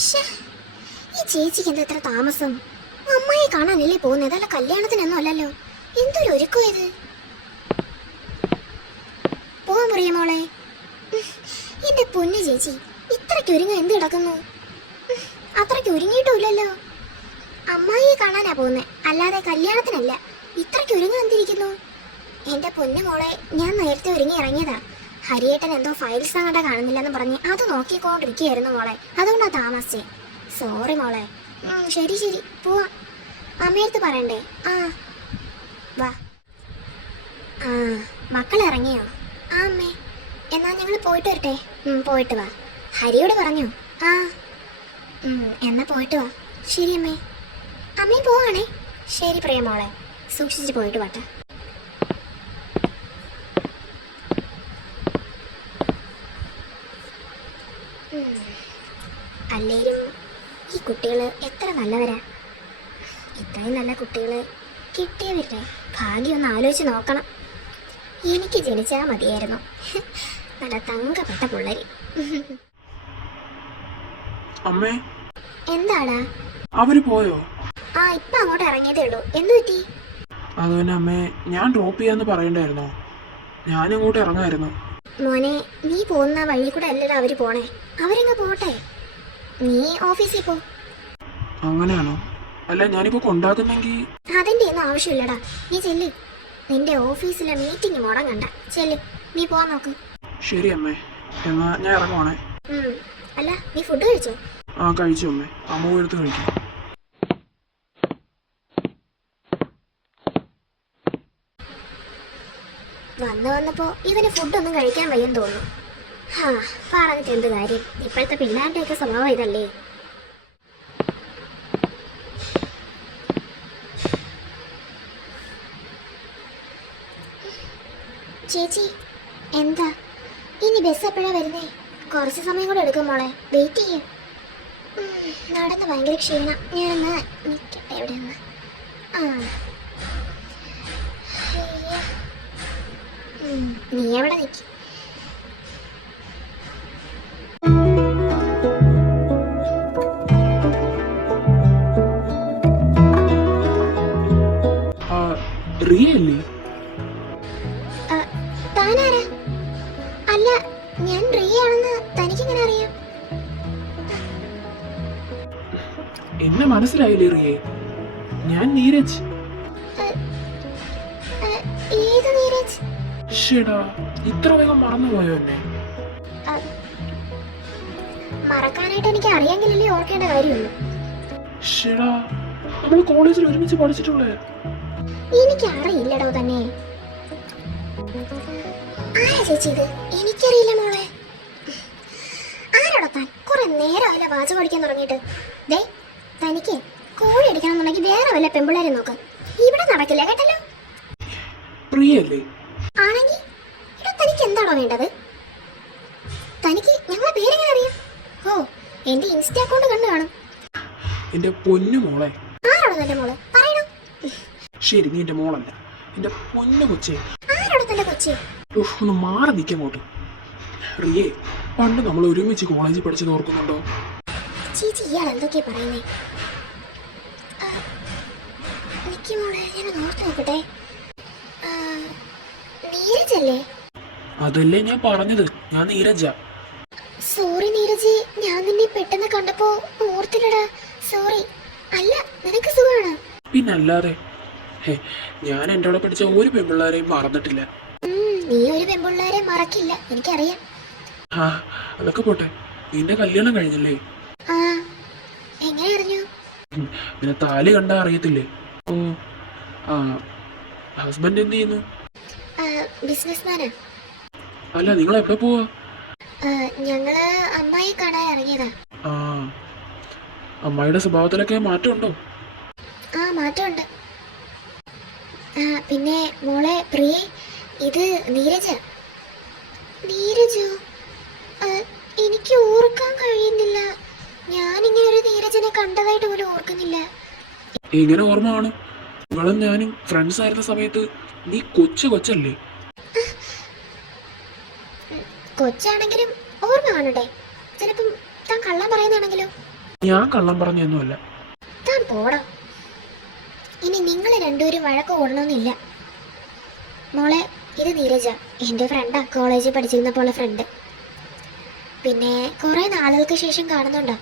ശ്ശേ, ഈ ചേച്ചിക്ക് എന്താ ഇത്ര താമസം? അമ്മായി കാണാനല്ലേ പോകുന്നത്, അല്ല കല്യാണത്തിനൊന്നും അല്ലല്ലോ. എന്തൊരു ഒരുക്കോ ഇത്. പോവാൻ പറയാ മോളെ. എന്റെ പൊന്നു ചേച്ചി, ഇത്രയ്ക്ക് ഒരുങ്ങ എന്ത് കിടക്കുന്നു? അത്രയ്ക്ക് ഒരുങ്ങിയിട്ടുമില്ലല്ലോ. അമ്മായിയെ കാണാനാ പോകുന്നേ, അല്ലാതെ കല്യാണത്തിനല്ല. ഇത്രയ്ക്ക് ഒരുങ്ങ എന്തിരിക്കുന്നു? എന്റെ പൊന്നു മോളെ, ഞാൻ നേരത്തെ ഒരുങ്ങി ഇറങ്ങിയതാ. ഹരിയേട്ടൻ എന്തോ ഫയൽസ് അങ്ങോട്ട് കാണുന്നില്ലെന്ന് പറഞ്ഞ് അത് നോക്കിക്കൊണ്ടിരിക്കുകയായിരുന്നു മോളെ, അതുകൊണ്ടാ താമസിച്ചേ. സോറി മോളെ. ശരി ശരി, പോവാ. അമ്മയടുത്ത് പറയണ്ടേ? ആ വാ. ആ, മക്കൾ ഇറങ്ങിയോ? ആ അമ്മേ. എന്നാ ഞങ്ങൾ പോയിട്ട് വരട്ടെ? പോയിട്ട് വാ. ഹരിയോട് പറഞ്ഞോ? ആ. എന്നാ പോയിട്ട് വാ. ശരി അമ്മേ. അമ്മയും പോവാണേ. ശരി പ്രിയ മോളെ, സൂക്ഷിച്ച് പോയിട്ട് വാട്ടെ. അല്ലേലും ഈ കുട്ടികൾ എത്ര നല്ലവരാ. ഇത്രയും നല്ല കുട്ടികൾ കിട്ടിയവരുടെ ഭാഗ്യം ഒന്ന് ആലോചിച്ച് നോക്കണം. എനിക്ക് ജനിച്ചാൽ മതിയായിരുന്നു. നല്ല തങ്കപ്പെട്ട പിള്ളേര്. അമ്മേ, എന്താടാ? അവര് പോയോ? ആ, ഇപ്പൊ അങ്ങോട്ട് ഇറങ്ങിയതേ ഉള്ളൂ. എന്തു പറ്റി? അത് തന്നെ അമ്മേ, ഞാൻ ഡ്രോപ്പ് ചെയ്യാന്ന് പറയണ്ടായിരുന്നോ? ഞാനിങ്ങോട്ട് ഇറങ്ങായിരുന്നു. മോനെ, നീ പോകുന്ന വഴി കൂടെ അല്ലല്ലോ അവര് പോണേ. അവരെങ്ങ് പോട്ടെ, നീ ഓഫീസിൽ പോ. അങ്ങനെയാണോ? അല്ല, ഞാനിപ്പോ കൊണ്ടാക്കുന്നെങ്കിൽ. അതിന്റെ ഒന്നും ആവശ്യമില്ലടാ, നീ ചെല്ല്. നിന്റെ ഓഫീസിലെ മീറ്റിംഗ് മുടങ്ങണ്ട. ചെല്ല്, നീ പോവാൻ നോക്ക്. ശരി അമ്മേ, എന്നാ ഞാൻ ഇറങ്ങുവാണേ. അല്ല, നീ ഫുഡ് കഴിച്ചോ? ആ, കഴിച്ചു അമ്മേ. അമ്മ പോയെടുത്ത് കഴിക്കും. വന്നപ്പോ ഇവന് ഫുഡൊന്നും കഴിക്കാൻ വയ്യെന്ന് തോന്നുന്നു. ഹാ, പറഞ്ഞിട്ട് എന്ത് കാര്യം, ഇപ്പോഴത്തെ പിള്ളേരുടെയൊക്കെ സ്വഭാവം ഇതല്ലേ. ചേച്ചി, എന്താ ഇനി ബസ് എപ്പോഴാ വരുന്നേ? കുറച്ച് സമയം കൂടെ എടുക്കും മോളെ, വെയിറ്റ് ചെയ്യേ. നടന്ന് ഭയങ്കര ക്ഷീണം, ഞാനൊന്ന് നിൽക്കട്ടെ എവിടെ നിന്ന്. നീ എവിടെ നിൽക്കും? റിയലി? താനാരാ? അല്ല, ഞാൻ റിയ ആണെന്ന് തനിക്കെങ്ങനെ അറിയാം? എന്നെ മനസ്സിലായില്ലേ റിയേ? ഞാൻ നീരജ്. ഏത് നീരജ്? ഷേടാ, ഇത്ര വേഗം മറന്നുപോയോ എന്നെ? മറക്കാനായിട്ട് എനിക്ക് അറിയാമെങ്കിലല്ലേ ഓർക്കേണ്ട കാര്യമുള്ളൂ. ഷേടാ, നമ്മൾ കോളേജിൽ ഒരുമിച്ച് പഠിച്ചിട്ടുള്ളേ. എനിക്ക് അറിയില്ലടോ തന്നെ. ആരാ ചേച്ചി ഇത്? എനിക്കറിയില്ല മോളെ. ആരോടൊത്താൻ കുറെ നേരമല്ല വാചകം അടിക്കാൻ തുടങ്ങിയിട്ട്. ദേ, തനിക്ക് കോഴി അടിക്കണമെന്നുണ്ടെങ്കിൽ വേറെ വല്ല പെമ്പിള്ളേരെ നോക്ക്. ഇവിടെ നടക്കില്ല കേട്ടല്ലോ. പ്രിയല്ലേ? ആണെങ്കിൽ ഇവിടെ തനിക്ക് എന്താണോ വേണ്ടത്? തനിക്ക് ഞങ്ങളെ പേരെങ്ങനെ അറിയാം? ഓ, എന്റെ ഇൻസ്റ്റാ അക്കൗണ്ട് കണ്ടു കാണും. എന്റെ പൊന്നു മോളെ. ആരോടോ തന്റെ മോള്? പറയണോ? ശരി, നീ എന്റെ മോളല്ല, എന്റെ പൊന്നു കൊച്ചേ. ആരോടോ തന്റെ കൊച്ചേ? ഒന്ന് മാറി നിൽക്കങ്ങോട്ട്. റിയേ, പണ്ട് നമ്മൾ ഒരുമിച്ച് കോളേജിൽ പഠിച്ചത് ഓർക്കുന്നുണ്ടോ? ചേച്ചി, ഇയാൾ എന്തൊക്കെയാ പറയുന്നേ? നിക്ക് മോളെ, ഞാൻ ഓർത്ത് നോക്കട്ടെ. നീരജല്ലേ? അതല്ലേ ഞാൻ പറഞ്ഞത്, ഞാൻ നീരജ. സോറി നീരജ്, ഞാൻ നിന്നെ പെട്ടെന്ന് കണ്ടപ്പോ ഓർത്തില്ലടാ. സോറി. അല്ല, നിനക്ക് സുഖമാണ്? പിന്നല്ലാതെ. ഞാൻ എൻ്റെ കൂടെ പഠിച്ച ഒരു പെൺപിള്ളേരെയും മറന്നിട്ടില്ല. നീ ഒരു പെൺപിള്ളേരെ മറക്കില്ല, എനിക്കറിയാം. ആ, അതൊക്കെ പോട്ടെ. നിന്റെ കല്യാണം കഴിഞ്ഞല്ലേ? ആ, എങ്ങനെ അറിഞ്ഞു? പിന്നെ താലി കണ്ടാ അറിയത്തില്ലേ? ഓ, ആ, ഹസ്ബൻഡ് എന്ത് ചെയ്യുന്നു? ബിസിനസ്മാനാ. അല്ല, നിങ്ങൾ എവിടെ പോവാ? ഞങ്ങള് അമ്മായി കാണാൻ ഇറങ്ങിയതാ. ആ, അമ്മായിയുടെ സ്വഭാവത്തിലൊക്കെ മാറ്റമുണ്ടോ? ആ, മാറ്റമുണ്ട്. പിന്നെ മോളെ പ്രിയേ, ഇത് നീരജ. നീരജോ? എനിക്ക് ഓർക്കാൻ കഴിയുന്നില്ല. ഞാനിങ്ങനെ ഒരു നീരജനെ കണ്ടതായിട്ട് പോലും ഓർക്കുന്നില്ല. എങ്ങനെ ഓർമ്മ കാണും? നിങ്ങളും ഞാനും ഫ്രണ്ട്സ് ആയിരുന്ന സമയത്ത് നീ കൊച്ചല്ലേ? കൊച്ചാണെങ്കിലും ഓർമ്മ കാണട്ടെ. ചിലപ്പം താൻ കള്ളം പറയുന്നതാണെങ്കിലോ? ഞാൻ കള്ളം പറഞ്ഞൊന്നുമല്ല. താൻ പോടാ. ഇനി നിങ്ങൾ രണ്ടുപേരും വഴക്ക് കൂടണമെന്നില്ല. മോളെ, ഇത് നീരജ, എൻ്റെ ഫ്രണ്ടാ, കോളേജിൽ പഠിച്ചിരുന്നപ്പോൾ ഫ്രണ്ട്. പിന്നെ കുറേ നാളുകൾക്ക് ശേഷം കാണുന്നുണ്ടോ?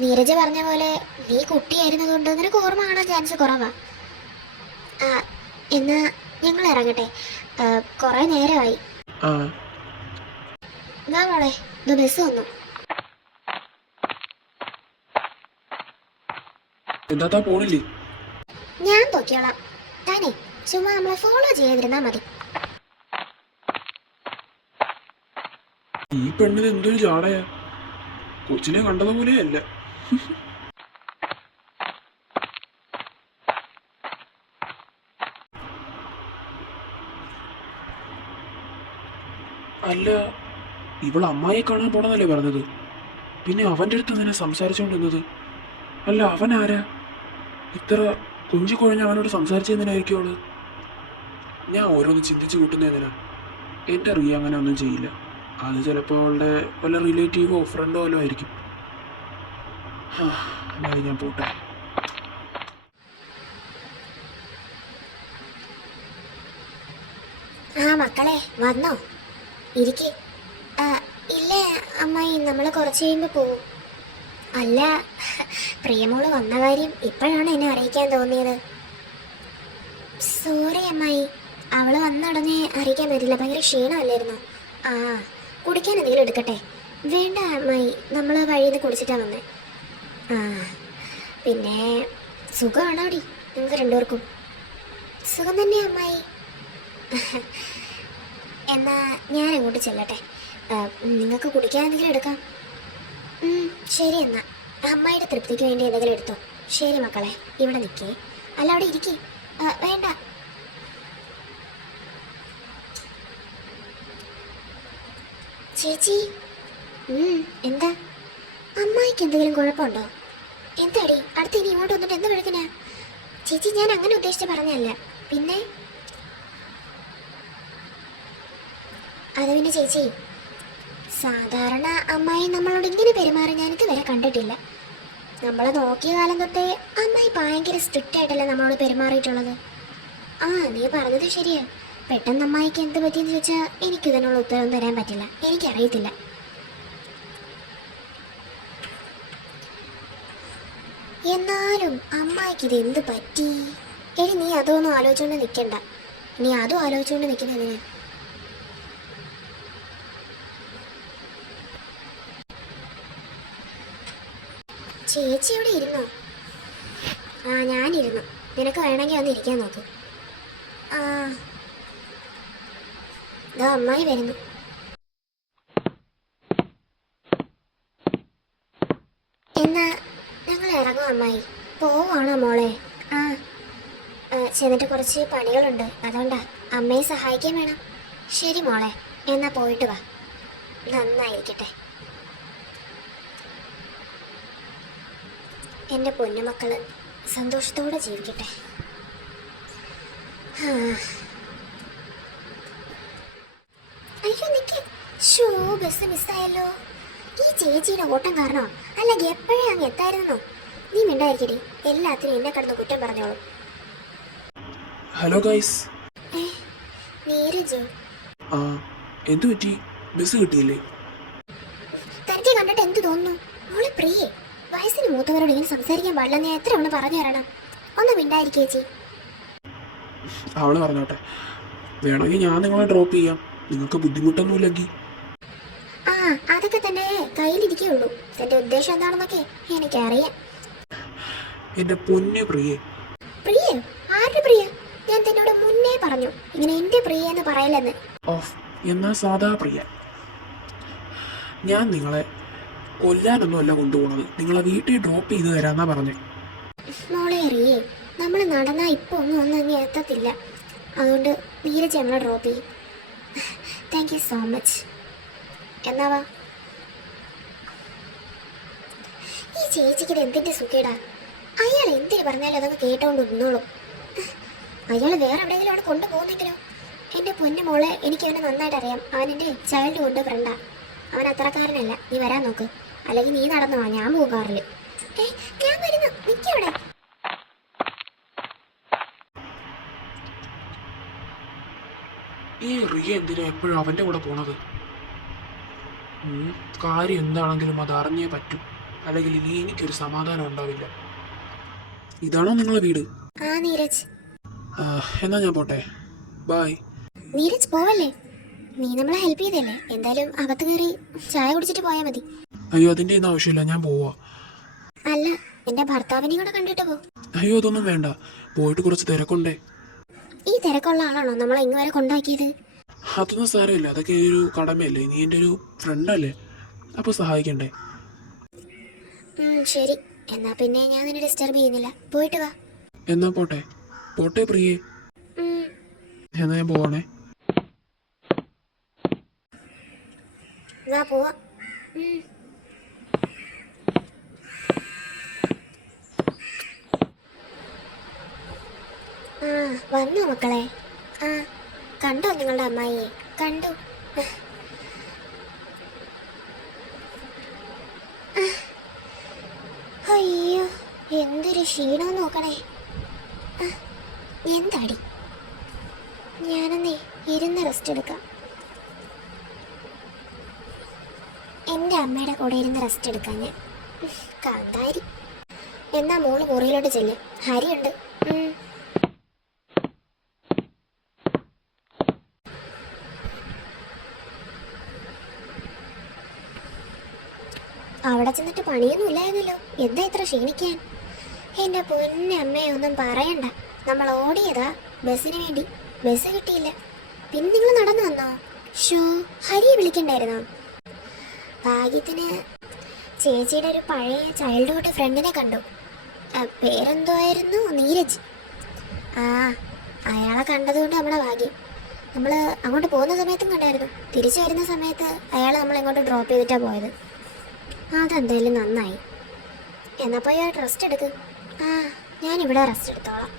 നീരജ പറഞ്ഞ പോലെ നീ കുട്ടിയായിരുന്നതുകൊണ്ട് നിനക്ക് ഓർമ്മ കാണാൻ ചാൻസ് കുറവാ. എന്നാ ഞങ്ങൾ ഇറങ്ങട്ടെ, കുറേ നേരമായി. ആ വാ മോളെ, ഇത് ബസ് വന്നു. എന്താ പോണില്ലേ? ഞാൻ പൊക്കോളാം. താനേ ചുമ്മാ നമ്മളെ ഫോളോ ചെയ്തിരുന്നാ മതി. ഈ പെണ്ണിന് എന്തൊരു ജാടയാ, കൊച്ചിനെ കണ്ടതുപോലെയല്ല. അല്ല, ഇവൾ അമ്മായി കാണാൻ പോണെന്നല്ലേ പറഞ്ഞത്? പിന്നെ അവൻ്റെ അടുത്ത് തന്നെ സംസാരിച്ചുകൊണ്ടിരുന്നത്. അല്ല, അവൻ ആരാ? ഇത്ര കുഞ്ഞു അവനോട് സംസാരിച്ചതിനായിരിക്കും അവള്. ഞാൻ ഓരോന്ന് ചിന്തിച്ചു കൂട്ടുന്നതിനാ. എൻ്റെ റിയ അങ്ങനെ ഒന്നും ചെയ്യില്ല. അത് ചിലപ്പോൾ അവളുടെ വല്ല റിലേറ്റീവോ ഫ്രണ്ടോ വല്ലോ ആയിരിക്കും. എന്നാലും ഞാൻ പോട്ടെ. മക്കളെ വന്നോ? ഇരിക്ക്. ഇല്ലേ അമ്മായി, നമ്മൾ കുറച്ച് കഴിയുമ്പോൾ പോവും. അല്ല, പ്രിയമോള് വന്ന കാര്യം ഇപ്പോഴാണ് എന്നെ അറിയിക്കാൻ തോന്നിയത്. സോറി അമ്മായി, അവള് വന്ന ഉടനെ അറിയിക്കാൻ പറ്റില്ല, ഭയങ്കര ക്ഷീണമല്ലായിരുന്നു. കുടിക്കാൻ എന്തെങ്കിലും എടുക്കട്ടെ? വേണ്ട അമ്മായി, നമ്മൾ വഴിയിൽ നിന്ന് കുടിച്ചിട്ടാണ് വന്നേ. പിന്നെ സുഖമാണോ അടി നിങ്ങൾക്ക് രണ്ടുപേർക്കും? സുഖം തന്നെ അമ്മായി. എന്നാ ഞാൻ അങ്ങോട്ട് ചെല്ലട്ടെ, നിങ്ങൾക്ക് കുടിക്കാൻ എന്തെങ്കിലും എടുക്കാം? ശരി, എന്നാ അമ്മായിയുടെ തൃപ്തിക്ക് വേണ്ടി എന്തെങ്കിലും എടുത്തോ. ശരി മക്കളെ, ഇവിടെ നിൽക്കേ. അല്ല, അവിടെ ഇരിക്കേ. വേണ്ട. ചേച്ചി, എന്താ? അമ്മായിക്ക് എന്തെങ്കിലും കുഴപ്പമുണ്ടോ? എന്താടി അടുത്ത് ഇനി ഇങ്ങോട്ട് വന്നിട്ട് എന്ത് വിളിക്കണ? ചേച്ചി, ഞാൻ അങ്ങനെ ഉദ്ദേശിച്ച് പറഞ്ഞല്ല. പിന്നെ അത് പിന്നെ ചേച്ചി, സാധാരണ അമ്മായി നമ്മളോട് ഇങ്ങനെ പെരുമാറി ഞാൻ ഇതുവരെ കണ്ടിട്ടില്ല. നമ്മളെ നോക്കിയ കാലം തൊട്ടേ അമ്മായി ഭയങ്കര സ്ട്രിക്റ്റ് ആയിട്ടല്ല നമ്മളോട് പെരുമാറിയിട്ടുള്ളത്. നീ പറഞ്ഞത് ശരിയാ. പെട്ടെന്ന് അമ്മായിക്ക് എന്ത് പറ്റിയെന്ന് ചോദിച്ചാൽ എനിക്കിതിനുള്ള ഉത്തരവും തരാൻ പറ്റില്ല, എനിക്കറിയത്തില്ല. എന്നാലും അമ്മായിക്ക് ഇത് എന്ത് പറ്റി? നീ അതൊന്നും ആലോചിച്ചുകൊണ്ട് നിൽക്കണ്ട. നീ അതും ആലോചിച്ചുകൊണ്ട് നിൽക്കുന്നതിന്. ചേച്ചി ഇവിടെ ഇരുന്നോ? ഞാനിരുന്നു. നിനക്ക് വേണമെങ്കിൽ വന്ന് ഇരിക്കാൻ നോക്ക്. ഇതാ അമ്മായി വരുന്നു. എന്നാ ഞങ്ങൾ ഇറങ്ങും അമ്മായി. പോവാണോ മോളെ? ചെന്നിട്ട് കുറച്ച് പണികളുണ്ട്, അതുകൊണ്ടാ. അമ്മയെ സഹായിക്കാൻ വേണം. ശരി മോളെ, എന്നാ പോയിട്ട് വാ. നന്നായിരിക്കട്ടെ. എൻ്റെ പൊന്നുമക്കള് സന്തോഷത്തോടെ ജീവിക്കട്ടെ. അയ്യോ നിക്ക്, ബസ് മിസ്സായല്ലോ. ഈ ചേച്ചീനെ ഓട്ടം കാരണോ? അല്ലെങ്കിൽ എപ്പോഴേ അങ്ങ് എത്തായിരുന്നോ? നീ മിണ്ടായിരിക്കടി, എല്ലാത്തിനും എന്നെ കിടന്ന് കുറ്റം പറഞ്ഞോളൂ. Hello guys. നീരജ്, എന്തു പറ്റി? ബസ് കിട്ടിയില്ലേ? തനിക്ക് കണ്ടിട്ട് എന്ത് തോന്നുന്നു? മോളെ പ്രിയേ, വയസ്സിന് മൂത്തവരോട് ഇങ്ങനെ സംസാരിക്കാൻ പാടില്ലെന്ന് എത്ര അവള് പറഞ്ഞു തരണം. ഒന്ന് മിണ്ടായിരിക്കേച്ചി. അവള് പറഞ്ഞോട്ടെ. വേണമെങ്കിൽ ഞാൻ നിങ്ങളെ ഡ്രോപ്പ് ചെയ്യാം, നിങ്ങൾക്ക് ബുദ്ധിമുട്ടൊന്നുമില്ലെങ്കിൽ. അതൊക്കെ തന്നെ കയ്യിലിരിക്കുള്ളൂ. തന്റെ ഉദ്ദേശം എന്താണെന്നൊക്കെ എനിക്കറിയാം. എന്റെ പൊന്നു പ്രിയേ. പ്രിയ? ആരുടെ പ്രിയ? ഞാൻ തന്നോട് മുന്നേ പറഞ്ഞു ഇങ്ങനെ എന്റെ പ്രിയ എന്ന് പറയലെന്ന്. എന്നാ സാധാ പ്രിയ. ഞാൻ നിങ്ങളെ കൊല്ലാനൊന്നുമല്ല കൊണ്ടുപോകുന്നത്, നിങ്ങളെ വീട്ടിൽ ഡ്രോപ്പ് ചെയ്ത് തരാന്നാ പറഞ്ഞേ. മോളെ അറിയേ, നമ്മൾ നടന്നാ ഇപ്പൊ ഒന്നും അങ്ങ് എത്തത്തില്ല. അതുകൊണ്ട് നീരജ് നമ്മളെ ഡ്രോപ്പ് ചെയ്യും. Thank you so much. എന്നാവാ? ഈ ചേച്ചിക്ക് ഇത് എന്തിന്റെ സുഖേടാ? അയാൾ എന്തിനു പറഞ്ഞാലും അതൊക്കെ കേട്ടോണ്ട് നിന്നോളും. അയാൾ വേറെ എവിടെയെങ്കിലും അവിടെ കൊണ്ടുപോകുന്നെങ്കിലോ? എൻ്റെ പൊന്നു മോളെ, എനിക്ക് അവനെ നന്നായിട്ട് അറിയാം. അവൻ എൻ്റെ ചൈൽഡ്ഹുഡ് ഫ്രണ്ടാ. അവൻ അത്രക്കാരനല്ല. നീ വരാൻ നോക്ക്, അല്ലെങ്കിൽ നീ നടന്നു വാ, ഞാൻ പോകും കാറിൽ. ഏ, ഞാൻ വരുന്നു, നിക്കവിടെ. ഈ റിയ എന്തിനാ എപ്പോഴും അവന്റെ കൂടെ പോണത്? കാര്യം എന്താണെങ്കിലും അത് അറിഞ്ഞേ പറ്റൂ, അല്ലെങ്കിൽ ഇനി എനിക്കൊരു സമാധാനം ഉണ്ടാവില്ല. ഇതാണോ നിങ്ങളെ വീട്? ആ നീരജ്. എന്നാ ഞാൻ പോട്ടെ, ബൈ. നീരജ് പോവല്ലേ, നീ നമ്മളെ ഹെൽപ്പ് ചെയ്തല്ലേ, എന്തായാലും അകത്ത് കയറി ചായ കുടിച്ചിട്ട് പോയാൽ മതി. അയ്യോ അതിന്റെ ഒന്നും ആവശ്യമില്ല, ഞാൻ പോവാ. അല്ല, എന്റെ ഭർത്താവിനെയും കൂടെ കണ്ടിട്ട് പോ. അയ്യോ അതൊന്നും വേണ്ട, പോയിട്ട് കുറച്ച് തിരക്കുണ്ടേ. ഈ തിരക്കുള്ള ആളാണോ നമ്മളെ ഇങ്ങ് വരെ കൊണ്ടാക്കിയത്? അതൊന്നും സാരമില്ല, അതൊക്കെ ഒരു കടമയല്ലേ, നീ എൻ്റെ ഒരു ഫ്രണ്ടല്ലേ, അപ്പോൾ സഹായിക്കണ്ടേ. ശരി, എന്നാ പിന്നെ ഞാൻ നിന്നെ ഡിസ്റ്റർബ് ചെയ്യുന്നില്ല, പോയിട്ട് വാ. എന്നാ പോട്ടെ, പോട്ടെ പ്രിയേ. എന്നാ ഞാൻ പോവാണേ. വാ പോവാ. വന്നു മക്കളെ. കണ്ടോ നിങ്ങളുടെ അമ്മായിയെ? കണ്ടു. അയ്യോ, എന്തൊരു ക്ഷീണം നോക്കണേ. എന്താടി, ഞാനെന്നേ ഇരുന്ന് റെസ്റ്റ് എടുക്കാം. എൻ്റെ അമ്മയുടെ കൂടെ ഇരുന്ന് റെസ്റ്റ് എടുക്കാം ഞാൻ. കാന്താരി. എന്നാ മോള് മുറിയിലോട്ട് ചെല്ല്, ഹരിയുണ്ട്. അവിടെ ചെന്നിട്ട് പണിയൊന്നും ഇല്ലായിരുന്നല്ലോ, എന്താ ഇത്ര ക്ഷീണിക്കാൻ? എൻ്റെ പൊന്നമ്മയെ ഒന്നും പറയണ്ട, നമ്മൾ ഓടിയതാ ബസ്സിന് വേണ്ടി, ബസ് കിട്ടിയില്ല. പിന്നെ നിങ്ങൾ നടന്നു വന്നോ? ഷോ, ഹരിയെ വിളിക്കണ്ടായിരുന്നോ? ഭാഗ്യത്തിന് ചേച്ചിയുടെ ഒരു പഴയ ചൈൽഡ്ഹുഡ് ഫ്രണ്ടിനെ കണ്ടു. പേരെന്തോ ആയിരുന്നു? നീരജ്. അയാളെ കണ്ടതുകൊണ്ട് നമ്മുടെ ഭാഗ്യം. നമ്മൾ അങ്ങോട്ട് പോകുന്ന സമയത്തും കണ്ടായിരുന്നു, തിരിച്ചു വരുന്ന സമയത്ത് അയാൾ നമ്മൾ ഇങ്ങോട്ട് ഡ്രോപ്പ് ചെയ്തിട്ടാണ് പോയത്. അതെന്തായാലും നന്നായി. എന്നാ പോയി റെസ്റ്റ് എടുക്ക്. ഞാനിവിടെ റെസ്റ്റ് എടുത്തോളാം.